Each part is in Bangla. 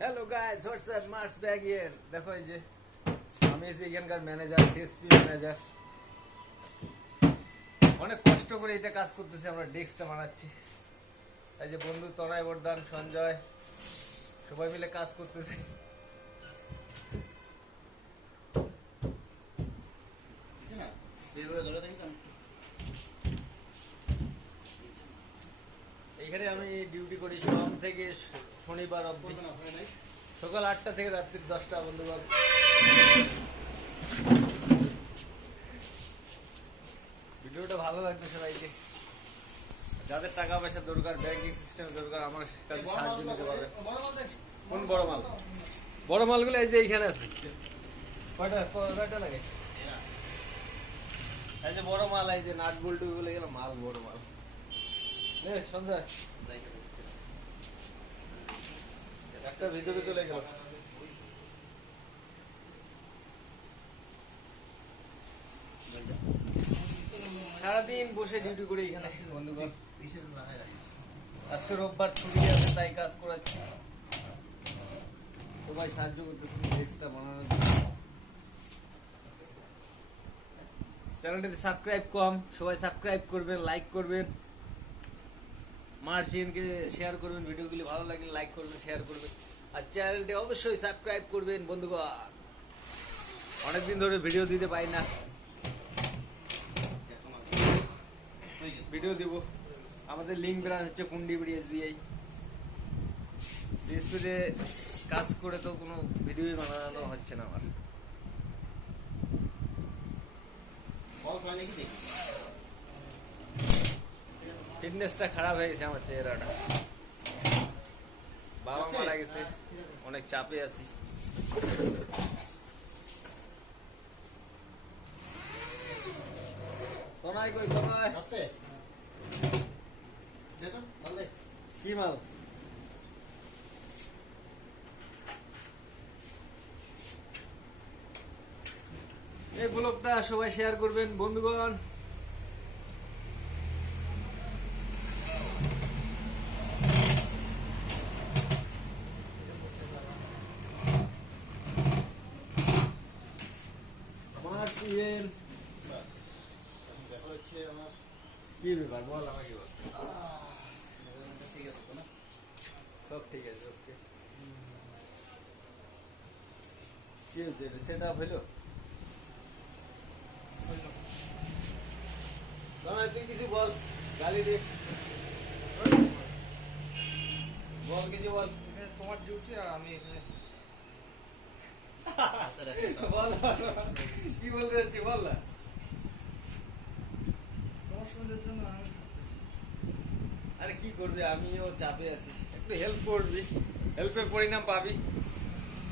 হ্যালো গাইস হোয়াটসঅ্যাপ মার্স ব্যাগ ইয়ার দেখো এই যে, আমি যে এখানকার ম্যানেজার সিএসপি ম্যানেজার অনেক কষ্ট করে এটা কাজ করতেছি, আমরা ডেস্কটা বানাচ্ছি। এই যে বন্ধু তনয় বর্ধন, সঞ্জয়, সবাই মিলে কাজ করতেছে। এইখানে আমি ডিউটি করি সোম থেকে শনিবার নাই সকাল আটটা থেকে রাত্রি দশটা বন্ধুবান ভিডিওটা ভালো লাগবে সবাইকে। যাদের টাকা পয়সা দরকার ব্যাংকিং সিস্টেম দরকার আমার কাছে সাহায্য নিতে পারবে। কোন বড় মাল? বড় মালগুলো এই যে এইখানে আছে। কয়টা কয়টা লাগে? এই যে বড় মাল এই যে নাট বল্টু গুলো এগুলো মাল বড় মাল। সঞ্জয় একটা ভিতরে চলে গেল। সারাদিন বসে ডিউটি করি এখানে। বন্ধুগণ আজকে রোববার ছুটি আছে তাই কাজ করাচ্ছি। সবাই সাহায্য করতেছে ড্রেসটা বানানোর জন্য। চ্যানেলটাতে সাবস্ক্রাইব কম সবাই সাবস্ক্রাইব করবেন লাইক করবেন। মার্সিয়ানকে শেয়ার করবেন ভিডিওগুলি ভালো লাগলে লাইক করবেন শেয়ার করবেন। আর চ্যানেলটি অবশ্যই সাবস্ক্রাইব করবেন বন্ধুগণ। অনেকদিন ধরে ভিডিও দিতে পাই না। ভিডিও দিব। আমাদের লিঙ্ক ব্রাঞ্চ হচ্ছে কুন্ডিবিড়ি এসবিআই। সিএসপিতে কাজ করে তো কোনো ভিডিওই বানানো হচ্ছে না আমার। ফিটনেসটা খারাপ হয়ে গেছে আমার চেহারাটা। বাবা মারা গেছে। অনেক চাপে আছি। তনাই কই দেখ কি মাল? এই ব্লগটা সবাই শেয়ার করবেন বন্ধুগণ। ব্যাপার কি ব্যাপার বল আমাকে বল। আহ, ঠিক আছে তো না সব ঠিক আছে ওকে। কি হয়েছে? সেট আপ হইল? তুই কিছু বল। গালি দে। বল কিছু বল। তোমার ডিউটি আমি এখানে। বল। বলতে যাচ্ছি বল না তোমার জন্য আমি আরে কি করবি আমিও চাপে আছি। একটু হেল্প করবি। হেল্পের পরিণাম পাবি।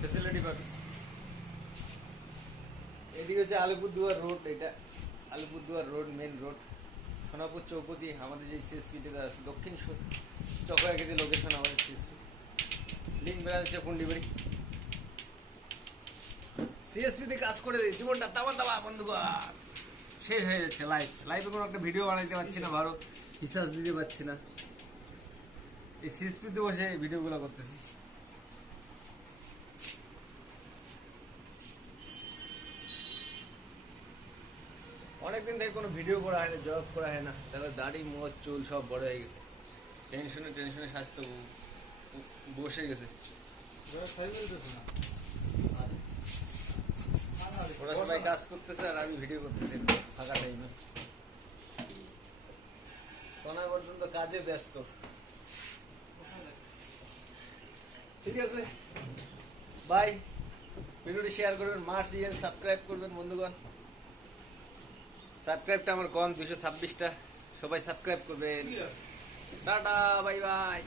ফেসিলিটি পাবি। এদিকে হচ্ছে আলিপুরদুয়ার রোড এটা Alipurduar road main road Sonapur Chaupati আমাদের যে সিএসপিটা আছে দক্ষিণ চকরাকেতে লোকেশন আমাদের সিএসপি লিঙ্ক ব্রাঞ্চ হচ্ছে পুন্ডিবাড়ি। সিএসপিতে কাজ করে জীবনটা তামা তামা, বন্ধুগণ। শেষ হয়ে যাচ্ছে লাইভ লাইভে কোনো একটা ভিডিও বানাইতে পারছি না, ভালো রিসার্চ দিতে পারছি না। এই সিএসপিতে বসে ভিডিওগুলো করতেছি। অনেকদিন থেকে কোনো ভিডিও করা হয় না জব করা হয় না। তাহলে দাড়ি মোচ চুল সব বড় হয়ে গেছে। টেনশনে টেনশনে স্বাস্থ্য বসে গেছে। না? ওরা সবাই কাজ করতেছে আর আমি ভিডিও করতেছি ফাঁকা টাইমে কোনা পর্যন্ত কাজে ব্যস্ত। ঠিক আছে। বাই ভিডিওটি শেয়ার করবেন মার্চ ইয়েন সাবস্ক্রাইব করবেন বন্ধুগণ। সাবস্ক্রাইবটা আমার কম দুশো ছাব্বিশটা। সবাই সাবস্ক্রাইব করবেন। Tata bye bye